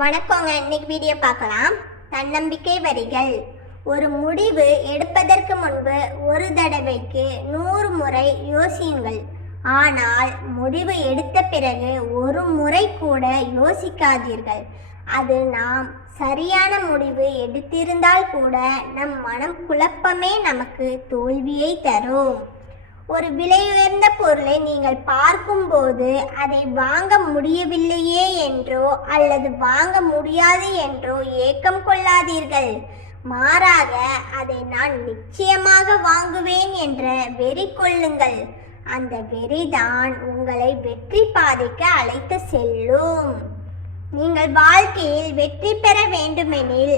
வணக்கங்க இன்னைக்கு வீடியோ பார்க்கலாம். தன்னம்பிக்கை வரிகள். ஒரு முடிவு எடுப்பதற்கு முன்பு ஒரு தடவைக்கு நூறு முறை யோசியுங்கள். ஆனால் முடிவு எடுத்த பிறகு ஒரு முறை கூட யோசிக்காதீர்கள். அது நாம் சரியான முடிவு எடுத்திருந்தால் கூட நம் மனம் குழப்பமே நமக்கு தோல்வியை தரும். ஒரு விலையுயர்ந்த பொருளை நீங்கள் பார்க்கும்போது அதை வாங்க முடியவில்லையே என்றோ அல்லது வாங்க முடியாது என்றோ ஏக்கம் கொள்ளாதீர்கள். மாறாக அதை நான் நிச்சயமாக வாங்குவேன் என்ற வெறி கொள்ளுங்கள். அந்த வெறிதான் உங்களை வெற்றி பாதைக்கு அழைத்து செல்லும். நீங்கள் வாழ்க்கையில் வெற்றி பெற வேண்டுமெனில்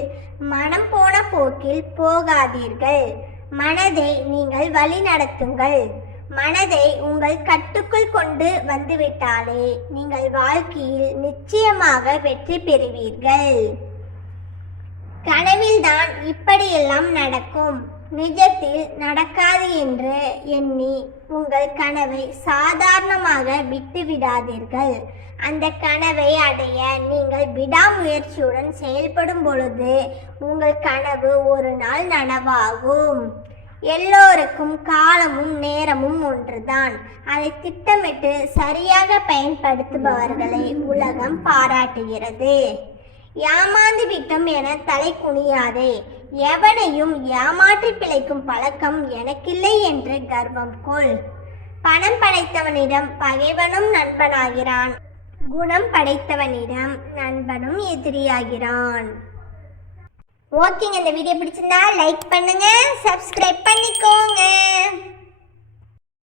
மனம் போன போக்கில் போகாதீர்கள். மனதை நீங்கள் வழி நடத்துங்கள் மனதை உங்கள் கட்டுக்குள் கொண்டு வந்துவிட்டாலே நீங்கள் வாழ்க்கையில் நிச்சயமாக வெற்றி பெறுவீர்கள். கனவில்தான் இப்படியெல்லாம் நடக்கும். நிஜத்தில் நடக்காது என்று எண்ணி உங்கள் கனவை சாதாரணமாக விட்டு விடாதீர்கள் அந்த கனவை அடைய நீங்கள் விடாமுயற்சியுடன் செயல்படும் பொழுது உங்கள் கனவு ஒரு நாள் நனவாகும். எல்லோருக்கும் காலமும் நேரமும் ஒன்றுதான். அதை திட்டமிட்டு சரியாக பயன்படுத்துபவர்களை உலகம் பாராட்டுகிறது. ஏமாந்து விட்டோம் என தலை குனியாதே. எவனையும் ஏமாற்றி பிழைக்கும் பழக்கம் எனக்கில்லை என்று கர்வம் கொள். பணம் படைத்தவனிடம் பகைவனும் நண்பனாகிறான். குணம் படைத்தவனிடம் நண்பனும் எதிரியாகிறான். ஓகேங்க இந்த வீடியோ பிடிச்சிருந்தா லைக் பண்ணுங்க சப்ஸ்கிரைப் பண்ணிக்கோங்க.